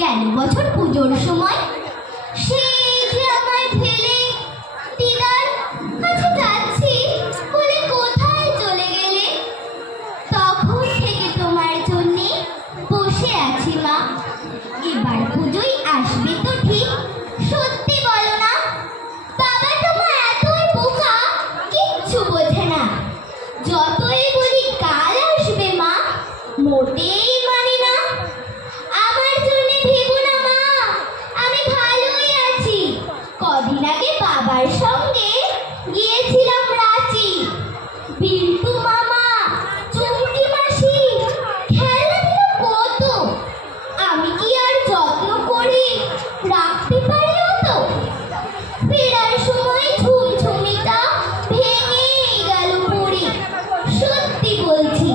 গেল বছর পুজোর সময় সে যে আমায় ফেলে দিদার কাছে যাচ্ছি বলে কোথায় চলে গেলে। তখন থেকে তোমার জন্যে বসে আছি মা। এবার পুজোয় আসবে তো ঠিক, সত্যি বলো না? বাবা তোমার এতই বোকা, কিচ্ছু বোঝে না। যতই বলি কাল আসবে মা, মোটেই মানে না। আমার জন্য ভেবো না মা, আমি ভালোই আছি। কদিন আগে বাবার সঙ্গে গিয়েছিলাম রাঁচি। বিল্টু মামা, চুমকি মাসি খেলা দিল কত, আমি কি আর যত্ন করে রাখতে পারলেও তো। ফেরার সময় ঝুমঝুমিটা ভেঙে গেল পড়ে। সত্যি বলছি